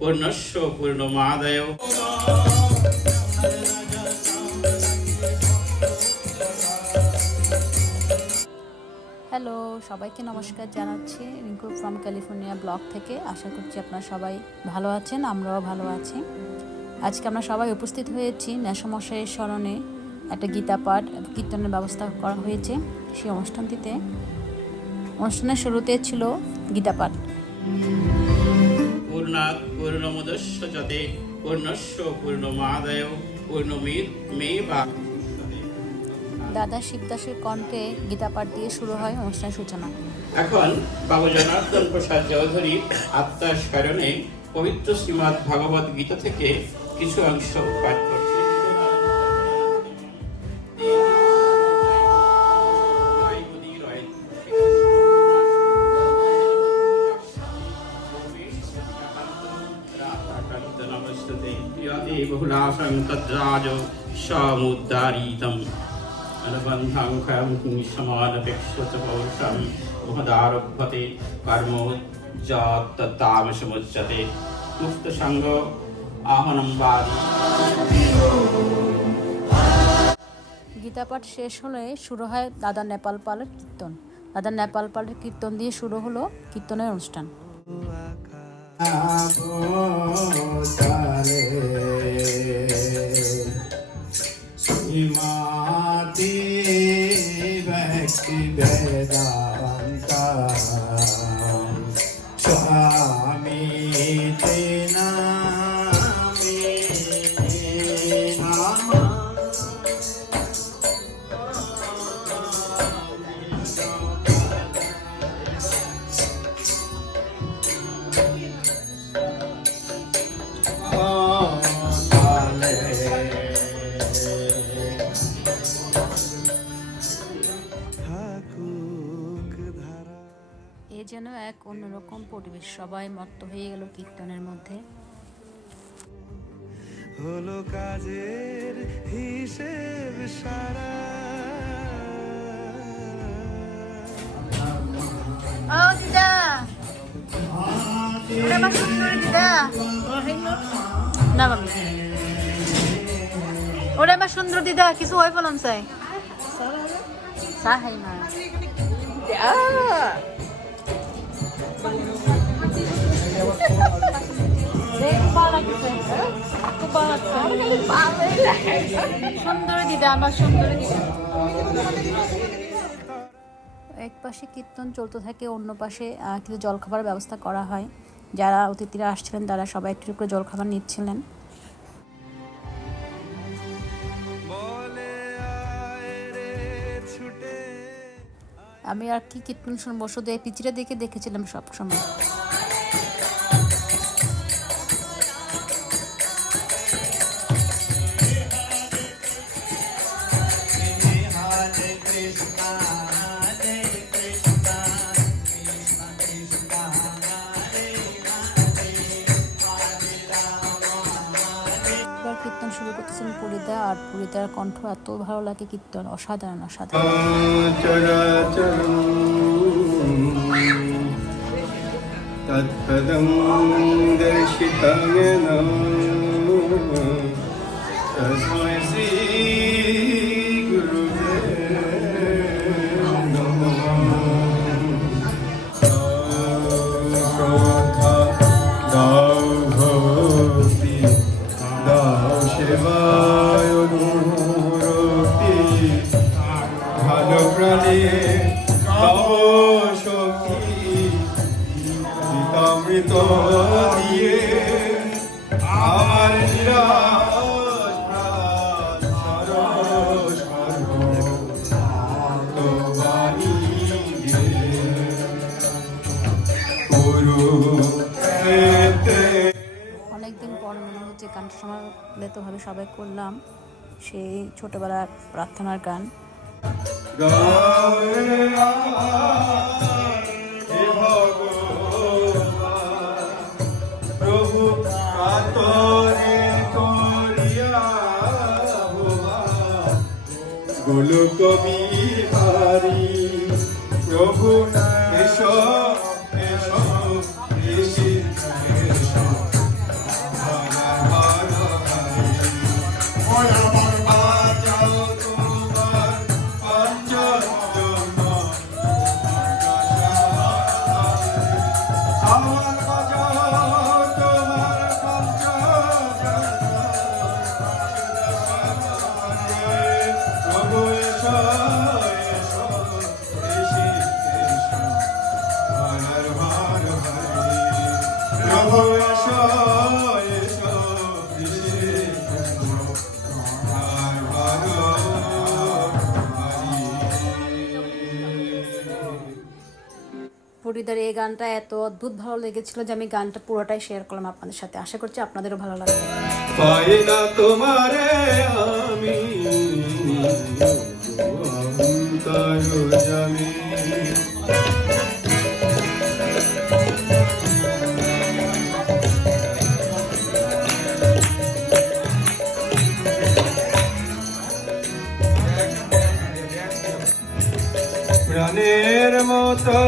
পূর্ণস্য পূর্ণমাদায়। Hello, সবাইকে নমস্কার জানাচ্ছি রিঙ্কু ফ্রম ক্যালিফোর্নিয়া ব্লগ থেকে। আশা করছি আপনারা সবাই ভালো আছেন, আমরাও ভালো আছি। আজকে আমরা সবাই উপস্থিত হয়েছি ন্যাসমশাইয়ের স্মরণে একটা গীতা পাঠ কীর্তনের ব্যবস্থা করা হয়েছে। সেই অনুষ্ঠানের শুরুতে ছিল গীতা পাঠ। পূর্ণাৎ পূর্ণমুদচ্যতে পূর্ণস্য পূর্ণমাদায় পূর্ণমেবা। দাদা শিবদাসের কণ্ঠে গীতা পাঠ দিয়ে শুরু হয় অনুষ্ঠানের সূচনা। এখন বাবু জনার্দন প্রসাদ চৌধুরী আত্মার স্মরণে পবিত্র শ্রীমদ্ ভাগবত গীতা থেকে কিছু অংশ পাঠ করছেন। বহুলাসং তদ্রাজ সমুদ্দারিতম অনুবন্ধং খয়ং সমানপেক্ষত পৌরুষম মহদারভ্যতে কর্ম যত্তামসমুচ্যতে মুক্ত সঙ্গ আহনম বাদি। গীতা পাঠ শেষ হলে শুরু হয় দাদা নেপাল পালের কীর্তন। দাদা নেপাল পালের কীর্তন দিয়ে শুরু হলো কীর্তনের অনুষ্ঠান। শ্রীমতী ভক্তি বেদান্তা স্বামী নামে এ যেন এক অন্যরকম পরিবেশ, সবাই মত্ত হয়ে গেল কীর্তনের মধ্যে। হলো কাজের হিসেব সারা। ও দিদা, ওরে মা সুন্দর দিদা, না বাবা, ওরে মা সুন্দর দিদা, কিছু হয় বলন চাই সাহাই না। সুন্দর দিদা, আমার সুন্দর দিদা। এক পাশে কীর্তন চলতে থাকে, অন্য পাশে কিছু জলখাবার ব্যবস্থা করা হয়। যারা অতিথিরা আসছিলেন তারা সবাই একটু করে জলখাবার নিচ্ছিলেন। আমি আর কি কীর্তন শুনবো, শুধু এই পিচিটা দেখেছিলাম সবসময়। কীর্তন শুরু করতেছেন পুরিদা, আর পুরিদার কণ্ঠ এত ভালো লাগে, কীর্তন অসাধারণ অসাধারণ। তৎপদং দর্শিতায় তস্মৈ শ্রী অমৃত দিয়ে আমার অনেকদিন পর মনে হচ্ছে গান সমাবেতভাবে সবাই করলাম সেই ছোটবেলার প্রার্থনার গান। প্রভু গোলক বিহারী প্রভু এসো এসো এসো পরিদের এই গানটা এত অদ্ভুত ভালো লেগেছিল যে আমি গানটা পুরোটাই শেয়ার করলাম আপনাদের সাথে। আশা করছি আপনাদেরও ভালো লাগবে। পাই না তোমারে আমি অন্তর জামি প্রাণের মতো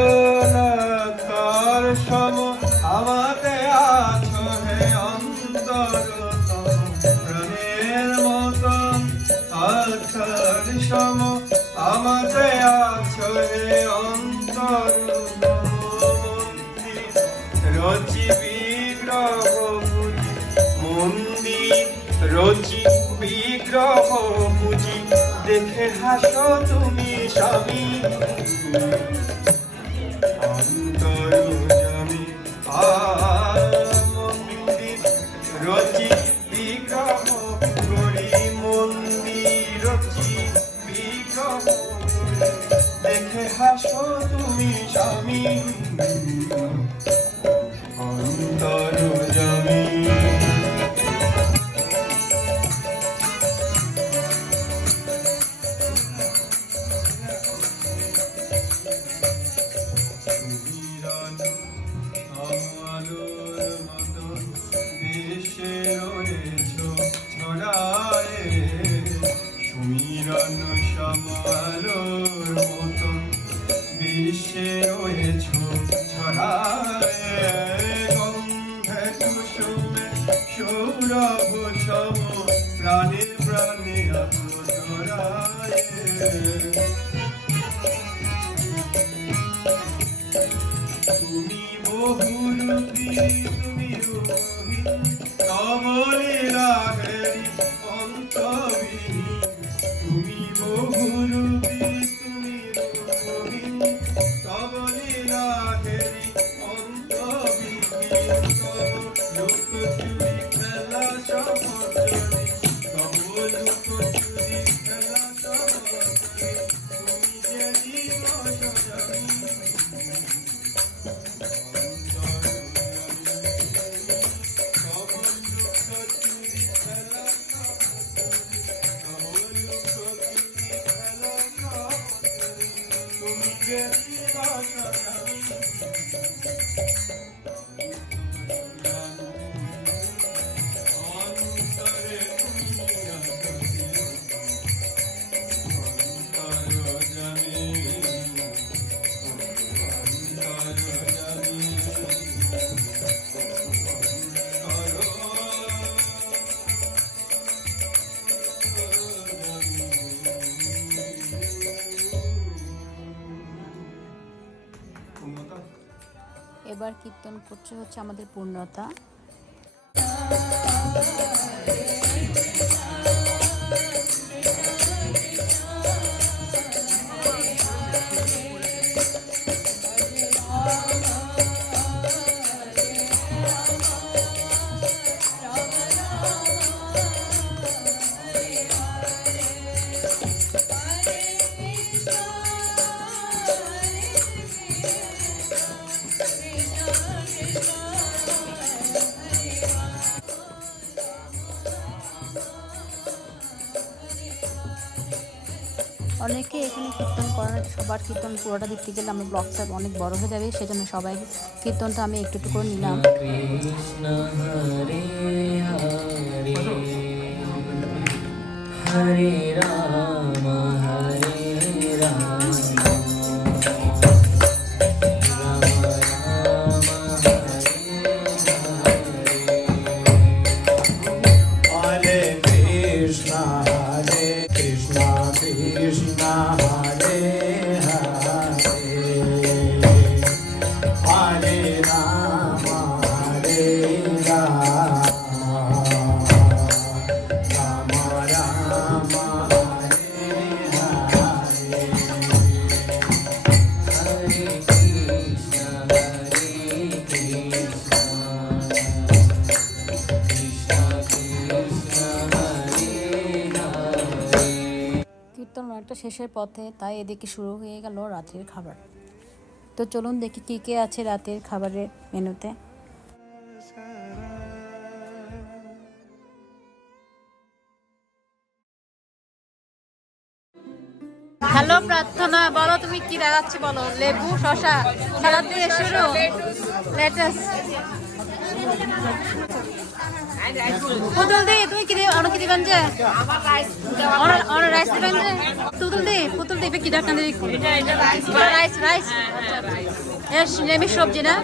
না তার সম আমাতে আছো হে অন্তরতম প্রাণের মতো আছার সম আমাতে আছো হে অন্তরতম রচি বিগ্রহ মন্দির রচি বিগ্রহ বুঝি দেখে হাসো তুমি স্বামী অন্তর্যামী মন্দির রচি বিগ্রহ গড়ি মন্দির রচি বিগ্রহ দেখে হাসো তুমি স্বামী অন্তর্যামী আলোর মতো দেশে রয়েছ ছড়ায়ে সুমিরন সম আলোর মতো বিশ্বে রয়েছ ছড়ায়ে গন্ধে কুসুমে সৌরভ সম প্রাণে প্রাণে আত্মজরায়ে তুমি বহুরূপী তুমি রূপহীন কমলীলাভেরি অন্তবিহীন তুমি বহুরূপী তুমি রূপহীন কমলীলাভেরি অন্তবিহীন লোক চুরি খেলা সমর্জনী তব লোক চুরি খেলা সমর্জনী তুমি যে জীবন এবার কীর্তন করছে হচ্ছে আমাদের পূর্ণতা। অনেকে এখানে কীর্তন করার সবার কীর্তন পুরোটা দেখতে গেলে আমার ব্লগটা অনেক বড় হয়ে যাবে, সেজন্য সবাই কীর্তনটা আমি একটু একটু করে নিলাম। কৃষ্ণ হরে হরে হরে রাম হরে রাম রাম রাম হরে কৃষ্ণ কৃষ্ণ কৃষ্ণ হরে হরে হরে রাম রাম রাম হরে হরে হরে কৃষ্ণ কৃষ্ণ কৃষ্ণ হরে হরে। কীর্তন অনেকটা শেষের পথে, তাই এদিকে শুরু হয়ে গেল রাত্রির খাবার। তো চলুন দেখি কী কী আছে রাতের খাবারের মেনুতে। হ্যালো প্রার্থনা, বলো তুমি কি দেখাচ্ছ বলো। লেবু, শসা, সালাদ দিয়ে শুরু, লেটাস। পুতুল দি তুমি কি দিবে? কি দিবেন যে আমার রাইস দিবেন যে পুতুল দিবে কি ডাকান দিবি? রাইস রাইস এর নিরামিষ সবজি না?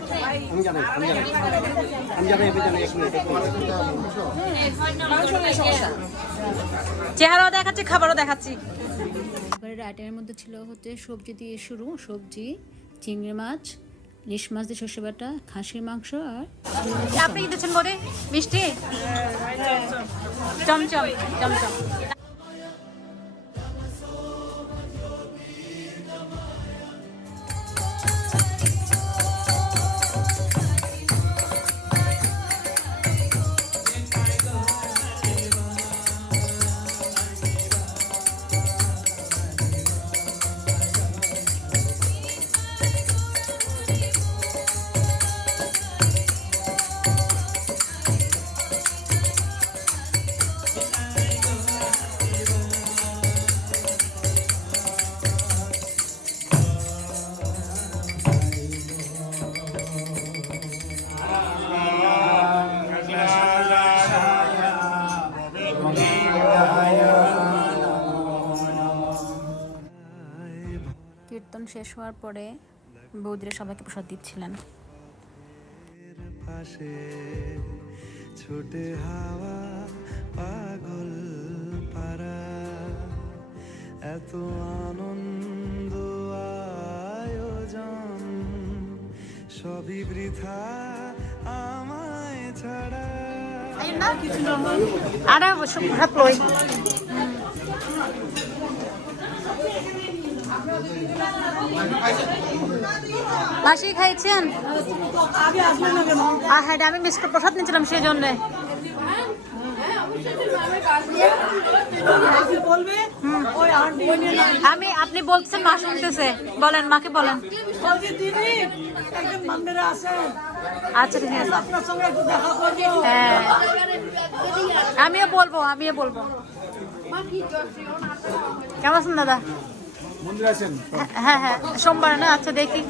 চেহারাও দেখাচ্ছি, খাবারও দেখাচ্ছি। খাবারের আইটেমের মধ্যে ছিল হচ্ছে সবজি দিয়ে শুরু, সবজি, চিংড়ি মাছ, ইলিশ মাছ দিয়ে সর্ষে বাটা, খাসির মাংস। আর আপনি কি দিচ্ছেন বলে? মিষ্টি, চমচম চমচম। কীর্তন শেষ হওয়ার পরে বৌদিরা সবাইকে প্রসাদ দিচ্ছিলেন। পাশে ছোটে হাওয়া পাগল পারা, এত আনন্দ আয়োজন সবই বৃথা আমায় ছাড়া। আরে ভাত লই মাসি খাইছেন? হ্যাঁ, আমি মিষ্টি প্রসাদ নিয়েছিলাম সেই জন্য। আপনি বলছেন মা শুনতেছে, বলেন মাকে বলেন। আচ্ছা ঠিক আছে, হ্যাঁ আমিও বলবো। কেমন আছেন দাদা? হ্যাঁ হ্যাঁ, সোমবার না? আচ্ছা দেখি।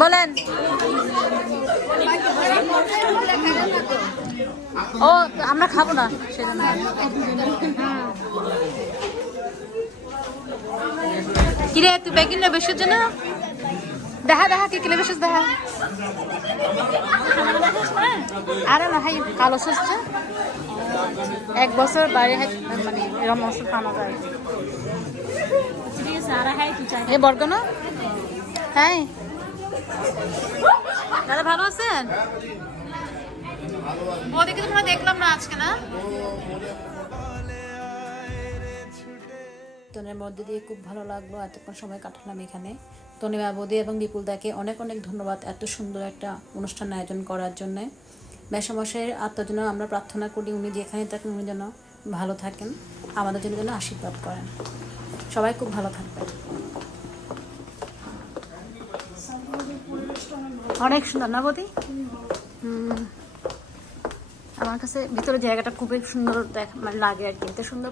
বলেন। ও আমরা খাবো না সেজন্য। কিরে তুই বেগিন না বেশির জন্য দেখা কি কিলে বেশি দেখা। আরে না হাই কালো সস্তা 1 বছর বাইরে মানে এরকম ওষুধ খাওয়া যায়। এ বর্গ না? হ্যাঁ দাদা ভালো আছেন? ওদিকে তোমরা দেখলাম না আজকে না? তোনের মধ্যে দিয়ে খুব ভালো লাগলো, এতক্ষণ সময় কাটালাম এখানে। তনিমা বৌদি এবং বিপুল দাকে অনেক অনেক ধন্যবাদ এত সুন্দর একটা অনুষ্ঠান আয়োজন করার জন্যে। মেসমশাইয়ের আত্মার জন্য আমরা প্রার্থনা করি উনি যেখানে থাকেন উনি যেন ভালো থাকেন, আমাদের জন্য যেন আশীর্বাদ করেন। সবাই খুব ভালো থাকবেন। অনেক সুন্দর না বৌদি? আমার কাছে ভিতরে জায়গাটা খুবই সুন্দর মানে লাগে আর কি, সুন্দর।